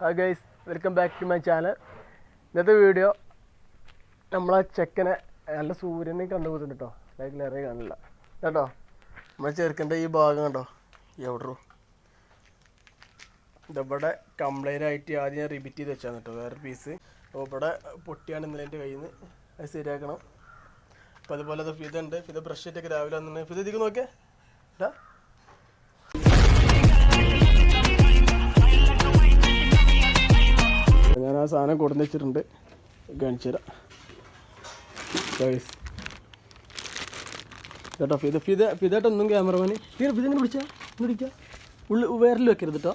Hi guys, welcome back to my channel. ഇന്നത്തെ video നമ്മളെ ചെക്കനെ നല്ല സൂര്യനെ കണ്ടുപോകുന്നുണ്ട് കേട്ടോ. ലൈക്ക് നിറയെ കാണില്ല കേട്ടോ. നമ്മൾ ചേർക്കേണ്ട ഈ ഭാഗം കണ്ടോ എവിടെ ഇതവിടെ കംപ്ലൈൻ്റ് ആയിട്ട് ആദ്യം ഞാൻ റിപ്പീറ്റ് ചെയ്ത് വെച്ചാൽ കേട്ടോ വേറെ പീസ്. അപ്പോൾ ഇവിടെ പൊട്ടിയാണ് ഇന്നലെ എൻ്റെ കയ്യിൽ നിന്ന് അത് ശരിയാക്കണം. അപ്പോൾ അതുപോലെ അത് ഫിതുണ്ട്. ഫിത് ബ്രഷ് ഇട്ടൊക്കെ രാവിലെ വന്നിട്ട് ഫിത് ഇതിക്ക് നോക്കിയേ ഇതാ. ഞാൻ ആ സാധനം കൊടുന്ന് വെച്ചിട്ടുണ്ട്, കാണിച്ചു തരാം കേട്ടോ. ഫിതായിട്ടൊന്നും ക്യാമറമാന് ഫിതിങ്ങനെ പിടിച്ചാൽ പിടിക്കുക ഉള്ളിൽ വേറിൽ വെക്കരുത് കേട്ടോ.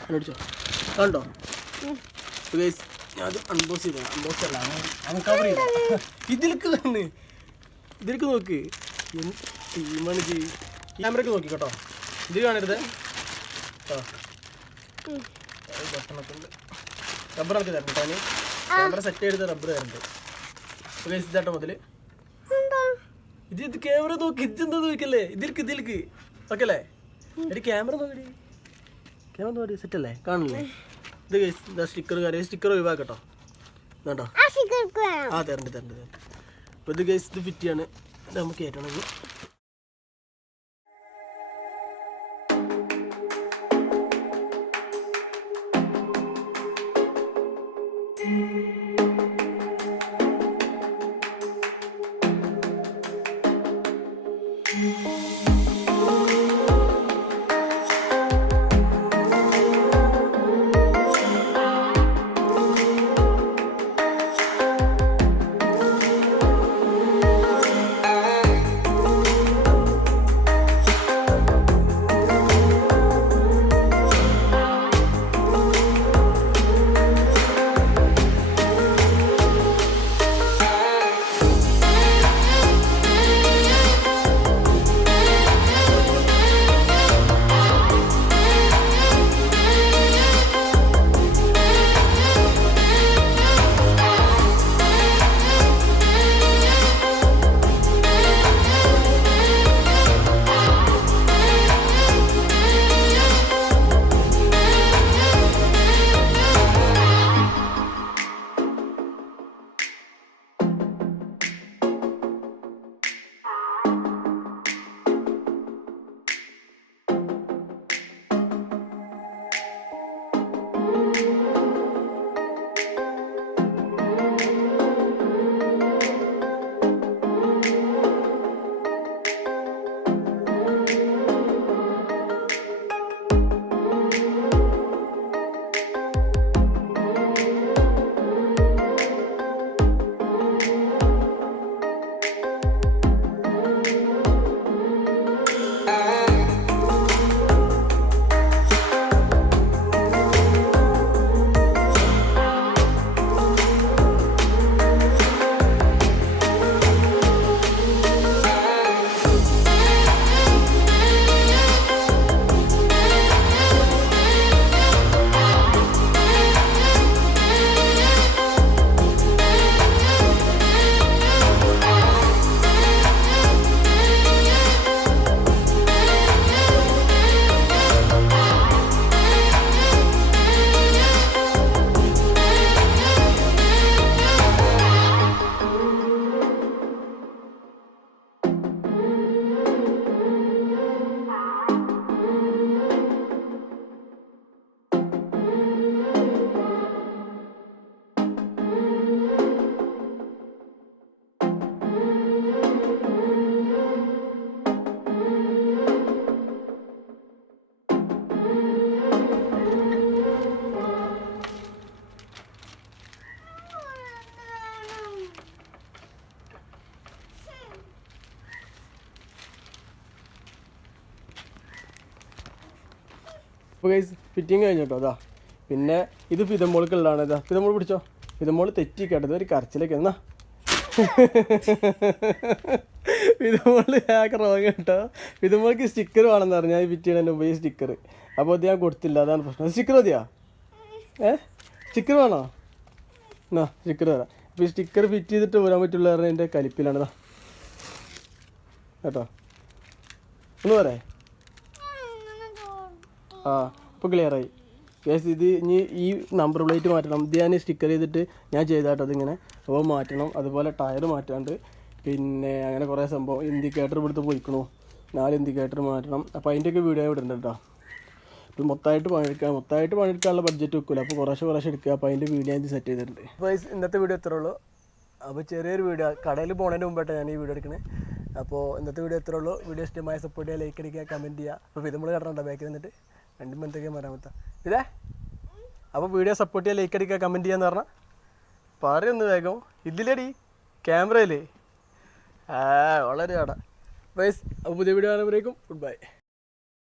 അങ്ങനെ പിടിച്ചോ കണ്ടോ ഗൈസ്. ഞാൻ അത് അൺബോസ് ചെയ്ത അൺബോസ് അല്ല അൺകവർ ചെയ്ത ഇതിലേക്ക് തന്നെ ഇതിലേക്ക് നോക്ക് ടീമാണ് ക്യാമറയ്ക്ക് നോക്കി കേട്ടോ. ഇത് കാണരുത് കേട്ടോ. ബട്ടണൊക്കെ ഉണ്ട്. റബ്ബറൊക്കെ തരണം കേട്ടോ. ഞാൻ ക്യാമറ സെറ്റ് ചെയ്ത് റബ്ബർ തരുന്നുണ്ട്. ഗൈസ് ഇതാട്ടോ മുതൽ ഇത് ക്യാമറ നോക്കി. ഇതെന്താ നോക്കല്ലേ ഇതിലേക്ക് ഓക്കെ അല്ലേ? എടി ക്യാമറ നോക്കടി, ക്യാമറ നോക്കി സെറ്റ് അല്ലേ? കാണില്ലേ? ഇത് ഗൈസ് ഇതാ സ്റ്റിക്കർ കാര്യം. സ്റ്റിക്കർ ഒഴിവാക്കട്ടോ കേട്ടോ. ആ തരണ്ട്. അപ്പോൾ ഇത് ഗൈസ് ഇത് ഫിറ്റ് ചെയ്യാണ്. ഇത് നമുക്ക് ഏറ്റണമെങ്കിൽ അപ്പോൾ ഗൈസ് ഫിറ്റിങ് കഴിഞ്ഞു കേട്ടോ. അതാ പിന്നെ ഇത് ഫിതമോൾക്കുള്ളതാണ്. ഇതാ ഫിതമോൾ പിടിച്ചോ. ഫിതമോൾ തെറ്റി കേട്ടത് ഒരു കരച്ചിലേക്ക് എന്നാ ഫിതമോൾ ആകെ റോങ് കേട്ടോ. ഫിതമോൾക്ക് സ്റ്റിക്കർ വേണമെന്ന് പറഞ്ഞാൽ ഫിറ്റ് ചെയ്യണതിൻ്റെ മുമ്പ് ഈ സ്റ്റിക്കർ. അപ്പോൾ അത് ഞാൻ കൊടുത്തില്ല, അതാണ് പ്രശ്നം. സ്റ്റിക്കർ മതിയാ? സ്റ്റിക്കർ വേണോ? എന്നാ സ്റ്റിക്കർ തരാം. അപ്പോൾ ഈ സ്റ്റിക്കർ ഫിറ്റ് ചെയ്തിട്ട് പോരാൻ പറ്റുള്ള കാരണം എൻ്റെ കലിപ്പിലാണിതാ കേട്ടോ. ഒന്ന് പറയേ. ആ ഇപ്പോൾ ക്ലിയറായി. കേസ് ഇത് ഇനി ഈ നമ്പർ പ്ലേറ്റ് മാറ്റണം. ഇത് ഞാൻ സ്റ്റിക്കർ ചെയ്തിട്ട് ഞാൻ ചെയ്താട്ടോ അതിങ്ങനെ. അപ്പോൾ മാറ്റണം. അതുപോലെ ടയർ മാറ്റാണ്ട്, പിന്നെ അങ്ങനെ കുറേ സംഭവം. ഇൻഡിക്കേറ്റർ ഇവിടുത്തെ പോയിക്കണു, 4 ഇൻഡിക്കേറ്റർ മാറ്റണം. അപ്പോൾ അതിൻ്റെയൊക്കെ വീഡിയോ ഇവിടെ ഉണ്ട് കേട്ടോ. ഇപ്പോൾ മൊത്തമായിട്ട് പണിയെടുക്കാനുള്ള ബഡ്ജറ്റ് വെക്കില്ല. അപ്പോൾ കുറേശ്ശെ എടുക്കുക. അപ്പോൾ അതിൻ്റെ വീഡിയോ ഞാൻ സെറ്റ് ചെയ്തിട്ടുണ്ട്. അപ്പോൾ ഇന്നത്തെ വീഡിയോ ഇത്രേ ഉള്ളൂ. അപ്പോൾ ചെറിയൊരു വീഡിയോ, കടയിൽ പോകുന്നതിന് മുമ്പായിട്ടാണ് ഞാൻ ഈ വീഡിയോ എടുക്കുന്നത്. അപ്പോൾ ഇന്നത്തെ വീഡിയോ ഇത്രേ ഉള്ളൂ. വീഡിയോ ഇഷ്ടമായ സപ്പോർട്ട് ചെയ്യുക, ലൈക്ക് അടിക്കുക, കമൻറ്റ് ചെയ്യുക. അപ്പോൾ ഇത് നമ്മൾ കണ്ടോ ബാക്കിൽ നിന്നിട്ട് 2 മന്തൊക്കെ മരാമത്ത ഇതേ. അപ്പോൾ വീഡിയോ സപ്പോർട്ട് ചെയ്യുക, ലൈക്ക് അടിക്കുക, കമൻറ്റ് ചെയ്യാന്ന് പറഞ്ഞാൽ പറയുന്നു വേഗം. ഇതിലടി ക്യാമറയിലേ വളരെ ആടാ. അപ്പോൾ പുതിയ വീഡിയോ കാണുമ്പോഴേക്കും ഗുഡ് ബൈ.